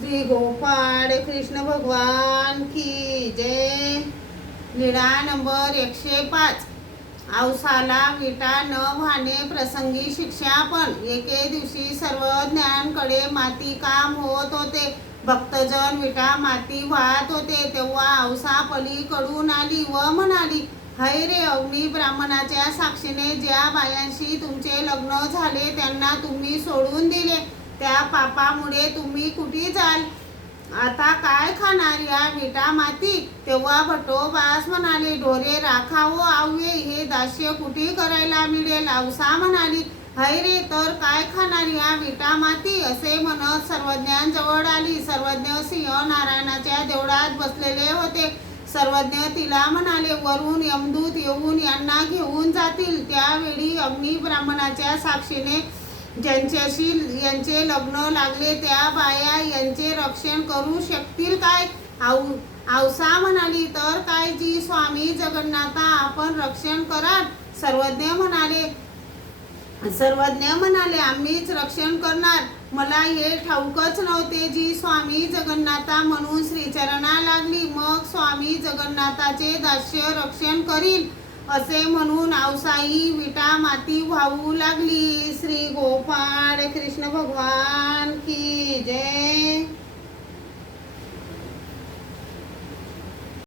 श्री गोपाळ कृष्ण भगवान की जय। लीळा नंबर 105। औसाला विटा न वाहणे प्रसंगी शिक्षा पण। एके दिवशी सर्व ज्ञानकडे माती काम होत होते। भक्तजन विटा माती वाहत होते तेव्हा औसा पलीकडून आली व म्हणाली, हाय रे अग्नी, ब्राह्मणाच्या साक्षीने ज्या बायांशी तुमचे लग्न झाले त्यांना तुम्ही सोडून दिले, त्या पापामुळे तुम्ही कुठे जाल? आता काय खाणार या विटा माती? तेव्हा भट्टोबास म्हणाले, ढोरे राखाव आवे, हे दास्य कुठे करायला मिळेल? औसा म्हणाली, हाय रे, तर काय खाणार या विटा माती? असे म्हणत सर्वज्ञांजवळ आली। सर्वज्ञ सिंह नारायणाच्या देवळात बसलेले होते। सर्वज्ञ तिला म्हणाले, वरून यमदूत येऊन यांना घेऊन जातील। त्यावेळी अग्नी ब्राह्मणाच्या साक्षीने ज्यांच्याशी यांचे लग्न लागले त्या बाया यांचे रक्षण करू शकतील काय? औसा म्हणाली, तर काय जी स्वामी जगन्नाथा, आपण रक्षण कराल? सर्वज्ञ म्हणाले, आम्हीच रक्षण करणार। मला हे ठाऊकच नव्हते। जी स्वामी जगन्नाथा म्हणून श्रीचरणा लागली, मग स्वामी जगन्नाथाचे दास्य रक्षण करील असे म्हणून औसाई विटा माती वाहू लागली। श्री गोपाळ कृष्ण भगवान की जय।